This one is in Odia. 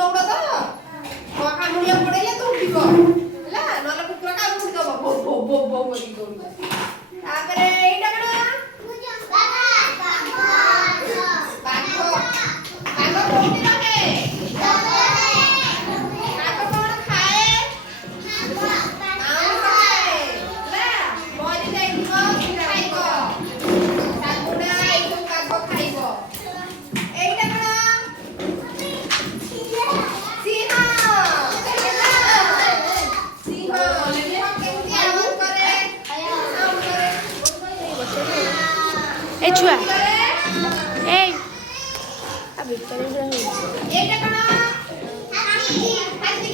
ଦୌଡ଼ ତ କାମୁଡ଼ିଆ ପଡେଇଲେ ତୁ ଉଠିବ ହେଲା ନହେଲେ କୁକୁର କାମୁଡ଼ି ଦବ ବୋ ବୋ ବୋ ବୋ କରିକି ଦୌଡ଼ିବ। ତାପରେ ଏଇଟା କଣ ବାଘ କୋଉଠି ରହେ? ବାଘ କଣ ଖାଏ? ମାଂସ ଖାଏ ହେଲା ମରି ଯାଇଥିବ ଖାଇବ ଶାଗୁଣା ଏଇସବୁ ବାଘ ଖାଇବ। ଏଇଟା କଣ ସିଂହ କେମିତି ଆୱାଜ କରେ? ସାଉଣ୍ଡ କରେ ଏ ଛୁଆ ଏ ଏଇଟା କଣ ହାତୀ? ହାତୀ